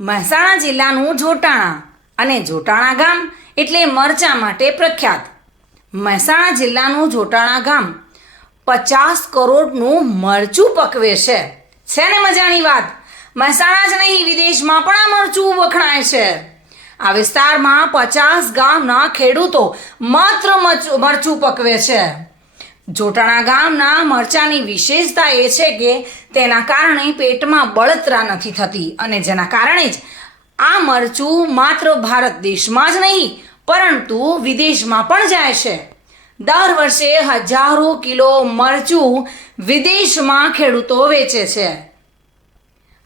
મહેસાણા જિલ્લાનું જોટાણા અને જોટાણા ગામ એટલે મરચા માટે પ્રખ્યાત. મહેસાણા જિલ્લાનું જોટાણા ગામ પચાસ કરોડનું મરચું પકવે છે. છે ને મજાની વાત? મહેસાણા જ નહીં, વિદેશમાં પણ આ મરચું વખણાય છે. આ વિસ્તારમાં પચાસ ગામના ખેડૂતો માત્ર મરચું પકવે છે. જોટાણા ગામના મરચાની વિશેષતા એ છે કે તેના કારણે પેટમાં બળતરા નથી થતી અને જેના કારણે જ આ મરચું માત્ર ભારત દેશમાં જ નહીં, પરંતુ વિદેશમાં પણ જાય છે. દર વર્ષે હજારો કિલો મરચું વિદેશમાં ખેડૂતો વેચે છે.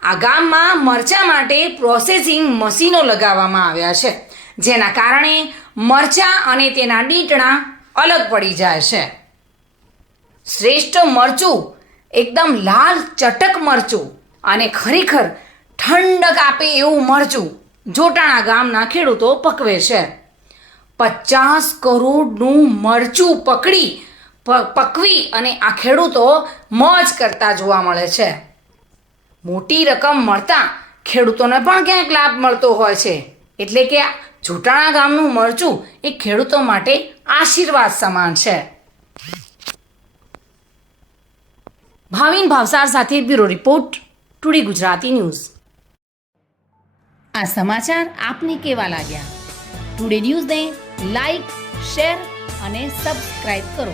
આ ગામમાં મરચા માટે પ્રોસેસિંગ મશીનો લગાવવામાં આવ્યા છે, જેના કારણે મરચા અને તેના ડીટણા અલગ પડી જાય છે. શ્રેષ્ઠ મરચું, એકદમ લાલ ચટક મરચું અને ખરેખર ઠંડક આપે એવું મરચું. જોટાણા ગામના ખેડૂતો પકવે છે. પચાસ કરોડનું મરચું પકડી પકવી અને આ ખેડૂતો મોજ કરતા જોવા મળે છે. મોટી રકમ મળતા ખેડૂતોને પણ ક્યાંક લાભ મળતો હોય છે. એટલે કે જોટાણા ગામનું મરચું એ ખેડૂતો માટે આશીર્વાદ સમાન છે. ભાવિન ભાવસાર સાથે bureau report, today Gujarati news. આ સમાચાર આપને કેવા લાગ્યા? ટુડે ન્યૂઝને લાઈક, શેર અને સબસ્ક્રાઇબ કરો.